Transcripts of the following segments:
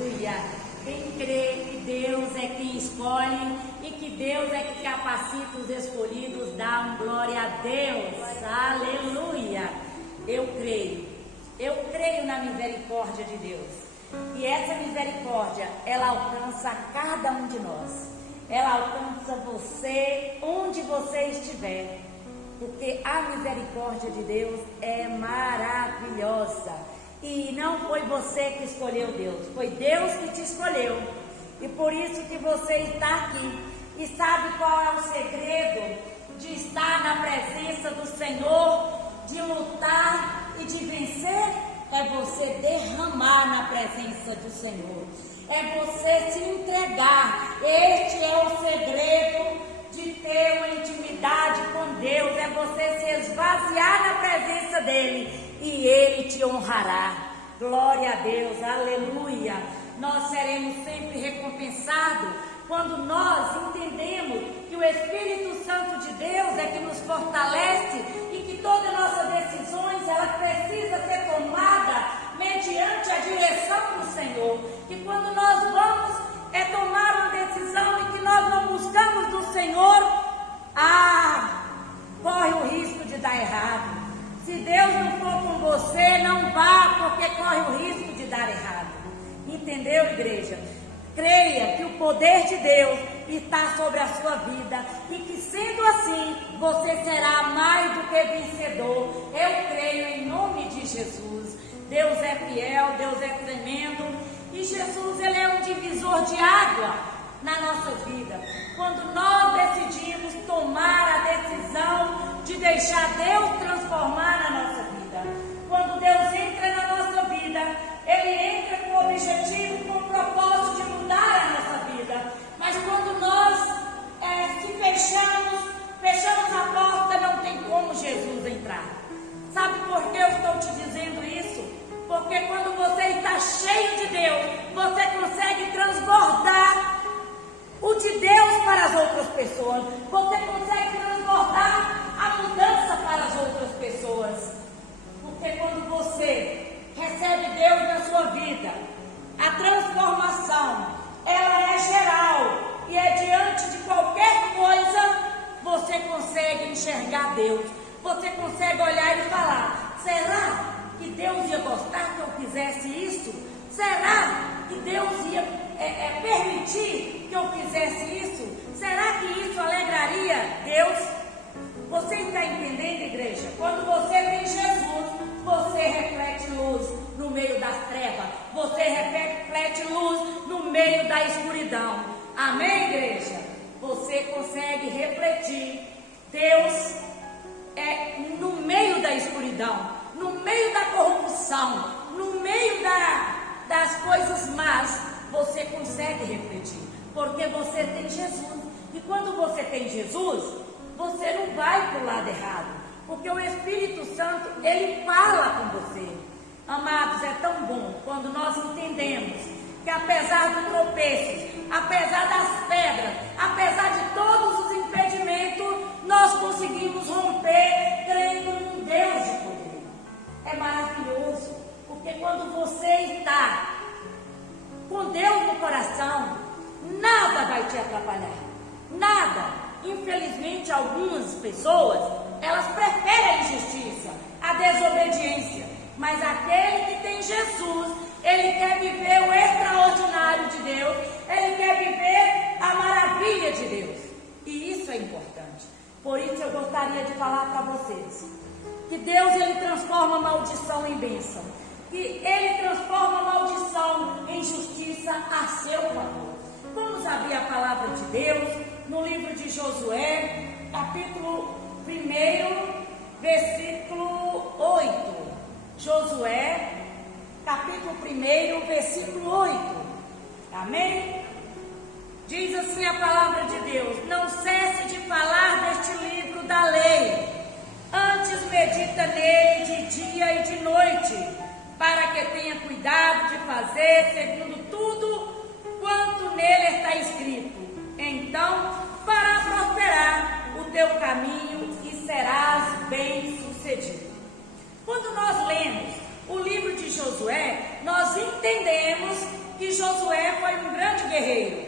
Aleluia. Quem crê que Deus é quem escolhe e que Deus é que capacita os escolhidos, dá um glória a Deus. Aleluia. Eu creio na misericórdia de Deus. E essa misericórdia, ela alcança cada um de nós. Ela alcança você onde você estiver. Porque a misericórdia de Deus é maravilhosa. E não foi você que escolheu Deus, foi Deus que te escolheu. E por isso que você está aqui. E sabe qual é o segredo de estar na presença do Senhor, de lutar e de vencer? É você derramar na presença do Senhor. É você se entregar. Este é o segredo de ter uma intimidade com Deus. É você se esvaziar na presença dEle e Ele te honrará. Glória a Deus, aleluia. Nós seremos sempre recompensados quando nós entendemos que o Espírito Santo de Deus é que nos fortalece e que todas as nossas decisões, ela precisa ser tomada mediante a direção do Senhor. Que quando nós vamos tomar uma decisão e que nós não buscamos do Senhor, corre o risco de dar errado. Se Deus não for com você, não vá, porque corre o risco de dar errado. Entendeu, igreja? Creia que o poder de Deus está sobre a sua vida e que, sendo assim, você será mais do que vencedor. Eu creio em nome de Jesus. Deus é fiel, Deus é tremendo e Jesus, ele é um divisor de água na nossa vida. Quando nós decidimos tomar a decisão de deixar Deus transformar na nossa vida, quando Deus entra na nossa vida, Ele entra com o objetivo, com o propósito de mudar a nossa vida. Mas quando nós se fechamos a porta, não tem como Jesus entrar. Sabe por que eu estou te dizendo isso? Porque quando você está cheio de Deus, você consegue transbordar o de Deus para as outras pessoas. Você consegue transbordar a mudança para as outras pessoas. Porque quando você recebe Deus na sua vida, a transformação, ela é geral. E é diante de qualquer coisa, você consegue enxergar Deus. Você consegue olhar e falar: será que Deus ia gostar que eu fizesse isso? Será que Deus ia permitir que eu fizesse isso? Será que isso alegraria Deus? Você está entendendo, igreja? Quando você tem Jesus, você reflete luz no meio das trevas. Você reflete luz no meio da escuridão. Amém, igreja? Você consegue refletir Deus no meio da escuridão, no meio da corrupção, no meio das coisas más. Você consegue refletir, porque você tem Jesus. E quando você tem Jesus, você não vai para o lado errado, porque o Espírito Santo, ele fala com você. Amados, é tão bom quando nós entendemos que apesar do tropeço, apesar das pedras, apesar de todos os impedimentos, nós conseguimos romper crendo num Deus de poder. É maravilhoso, porque quando você está com Deus no coração, nada vai te atrapalhar, nada. Infelizmente, algumas pessoas, elas preferem a injustiça, a desobediência, mas aquele que tem Jesus, ele quer viver o extraordinário de Deus, ele quer viver a maravilha de Deus, e isso é importante. Por isso eu gostaria de falar para vocês, que Deus, ele transforma a maldição em bênção, que ele transforma a maldição em justiça a seu favor. Vamos abrir a palavra de Deus no livro de Josué, capítulo 1, versículo 8. Josué, capítulo 1, versículo 8. Amém? Diz assim a palavra de Deus: não cesse de falar deste livro da lei, antes medita nele de dia e de noite, para que tenha cuidado de fazer segundo tudo quanto nele está escrito. Então fará prosperar o teu caminho e serás bem-sucedido. Quando nós lemos o livro de Josué, nós entendemos que Josué foi um grande guerreiro.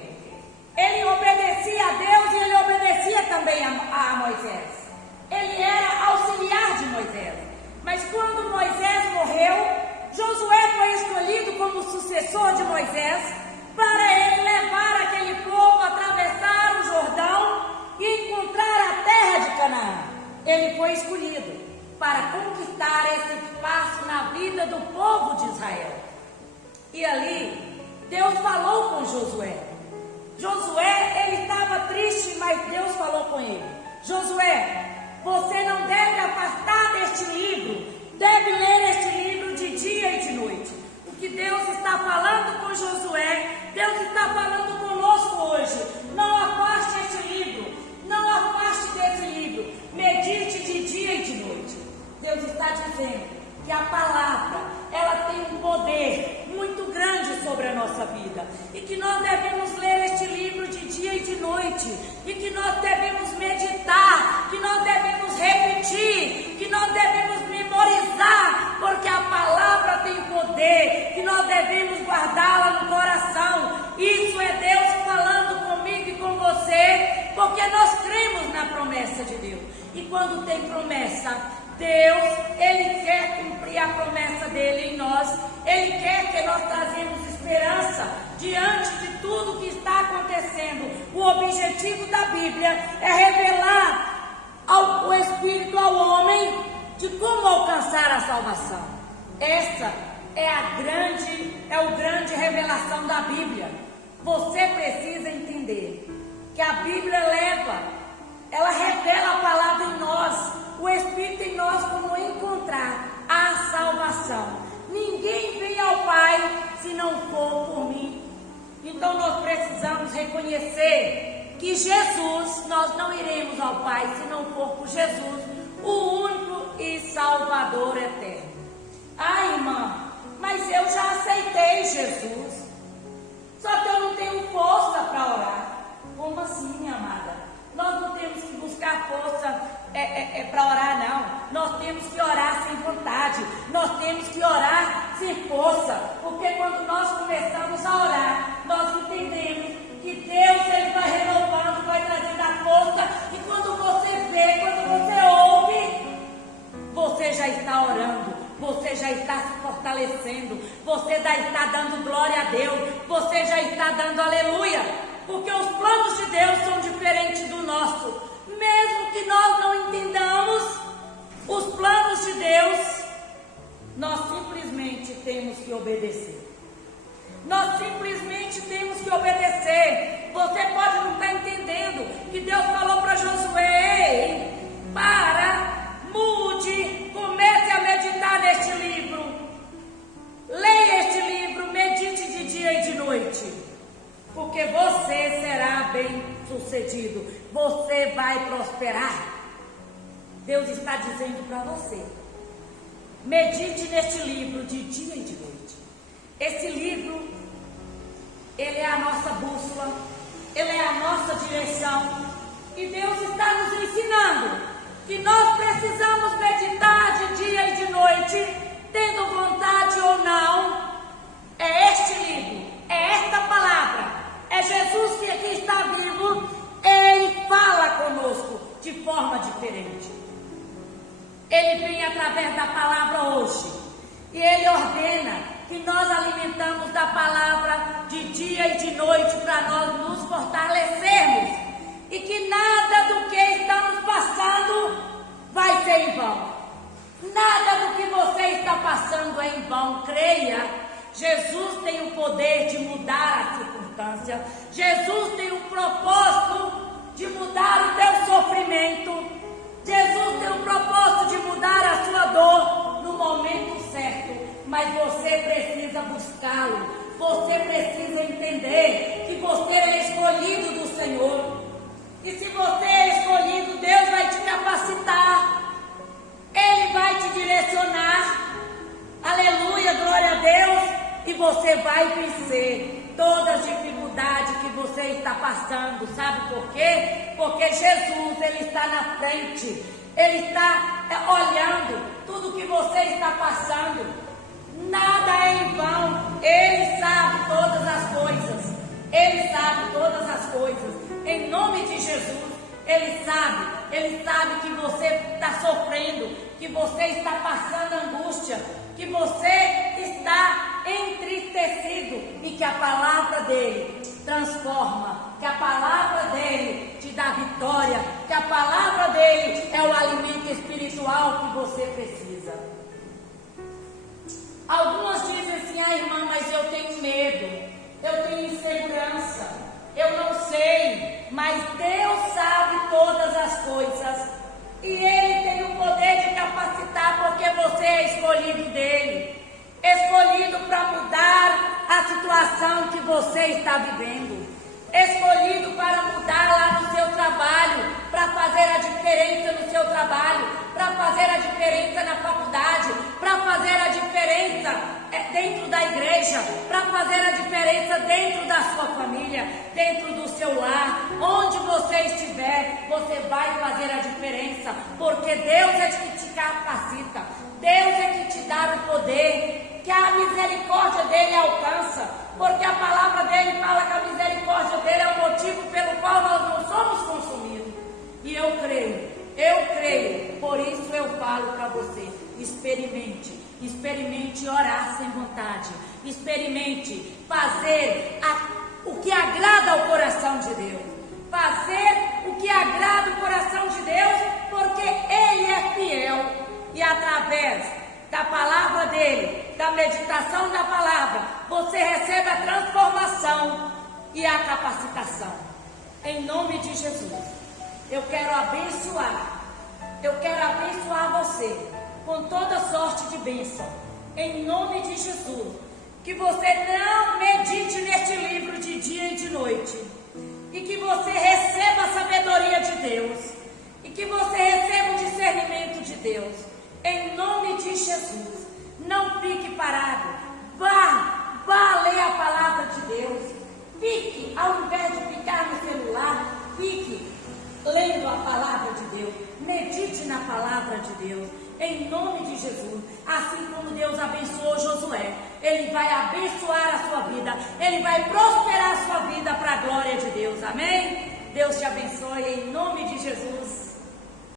Ele obedecia a Deus e ele obedecia também a Moisés. Ele era auxiliar de Moisés. Mas quando Moisés morreu, Josué foi escolhido como sucessor de Moisés para ele levar aquele povo a atravessar o Jordão e encontrar a terra de Canaã. Ele foi escolhido para conquistar esse espaço na vida do povo de Israel. E ali, Deus falou com Josué. Josué, ele estava triste, mas Deus falou com ele. Josué, você não deve afastar deste livro, deve ler este livro de dia e de noite. O que Deus está falando com Josué, Deus está falando conosco hoje. Não afaste este livro, não afaste desse livro, medite de dia e de noite. Deus está dizendo que a palavra, ela tem um poder muito grande sobre a nossa vida, e que nós devemos ler este livro de dia e de noite, e que nós devemos meditar, que nós devemos repetir, que nós devemos memorizar, porque a palavra tem poder, que nós devemos guardá-la no coração. Isso é Deus falando comigo e com você, porque nós cremos na promessa de Deus. E quando tem promessa, Deus, Ele quer cumprir a promessa dEle em nós. Ele quer que nós trazemos esperança diante de tudo que está acontecendo. O objetivo da Bíblia é revelar o Espírito ao homem de como alcançar a salvação. Essa é o grande revelação da Bíblia. Você precisa entender que a Bíblia ela revela a palavra em nós, o Espírito em nós, como encontrar a salvação. Ninguém vem ao Pai se não for por mim. Então nós precisamos reconhecer que Jesus, nós não iremos ao Pai se não for por Jesus, o único e Salvador eterno. Ah, irmã, mas eu já aceitei Jesus, só que eu não tenho força para orar. Como assim, minha amada? Nós não temos que buscar força para orar, não. Nós temos que orar sem vontade. Nós temos que orar sem força. Porque quando nós começamos a orar, nós entendemos que Deus, Ele vai renovando, vai trazendo a força. E quando você vê, quando você ouve, você já está orando. Você já está se fortalecendo. Você já está dando glória a Deus. Você já está dando aleluia. Porque os planos de Deus são diferentes do nosso. Mesmo que nós não entendamos os planos de Deus, nós simplesmente temos que obedecer. Nós simplesmente temos que obedecer. Você pode não estar entendendo que Deus falou para Josué: mude, comece a meditar neste livro. Leia este livro, medite de dia e de noite. Porque você será bem sucedido. Você vai prosperar. Deus está dizendo para você: medite neste livro de dia e de noite. Esse livro, ele é a nossa bússola, ele é a nossa direção. E Deus está nos ensinando que nós precisamos meditar de dia e de noite, tendo vontade ou não. É este livro, é esta palavra. É Jesus que aqui está vivo, Ele fala conosco de forma diferente. Ele vem através da palavra hoje. E Ele ordena que nós alimentamos da palavra de dia e de noite para nós nos fortalecermos. E que nada do que estamos passando vai ser em vão. Nada do que você está passando é em vão. Creia, Jesus tem o poder de mudar a circunstância. Jesus tem o propósito de mudar o teu sofrimento. Jesus tem o propósito de mudar a sua dor no momento certo. Mas você precisa buscá-lo. Você precisa entender que você é escolhido do Senhor. E se você é escolhido, Deus vai te capacitar. Ele vai te direcionar. Aleluia, glória a Deus. E você vai vencer toda a dificuldade que você está passando. Sabe por quê? Porque Jesus, Ele está na frente. Ele está olhando tudo que você está passando. Nada é em vão. Ele sabe todas as Em nome de Jesus. Ele sabe que você está sofrendo, que você está passando angústia, que você está entristecido e que a palavra dele transforma, que a palavra dele te dá vitória, que a palavra dele é o alimento espiritual que você precisa. Algumas dizem assim: irmã, mas eu tenho medo, eu tenho insegurança, eu não sei, mas Deus sabe todas as coisas e Ele tem o poder de capacitar, porque você é escolhido dEle, escolhido para mudar a situação que você está vivendo, escolhido para mudar lá no seu trabalho, para fazer a diferença no seu trabalho, para fazer a diferença na faculdade, para fazer a diferença dentro da igreja, para fazer a diferença dentro da sua família, dentro do seu lar, onde você estiver, você vai fazer a diferença, porque Deus é que te capacita, Deus é que te dá o poder, que a misericórdia dele alcança, porque a palavra dele fala que a misericórdia dele é o motivo pelo qual nós não somos consumidos. E eu creio, por isso eu falo para você: experimente orar sem vontade, experimente fazer o que agrada ao coração de Deus, fazer o que agrada o coração de Deus, porque Ele é fiel, e através da palavra dele, da meditação da palavra, você recebe a transformação e a capacitação. Em nome de Jesus, eu quero abençoar você com toda sorte de bênção, em nome de Jesus. Que você não medite neste livro de dia e de noite, e que você receba a sabedoria de Deus, e que você receba o discernimento de Deus, em nome de Jesus. Não fique parado, vá ler a palavra de Deus, fique, ao invés de ficar no celular, fique lendo a palavra de Deus, medite na palavra de Deus, em nome de Jesus. Assim como Deus abençoou Josué, Ele vai abençoar a sua vida, Ele vai prosperar a sua vida para a glória de Deus, amém? Deus te abençoe em nome de Jesus.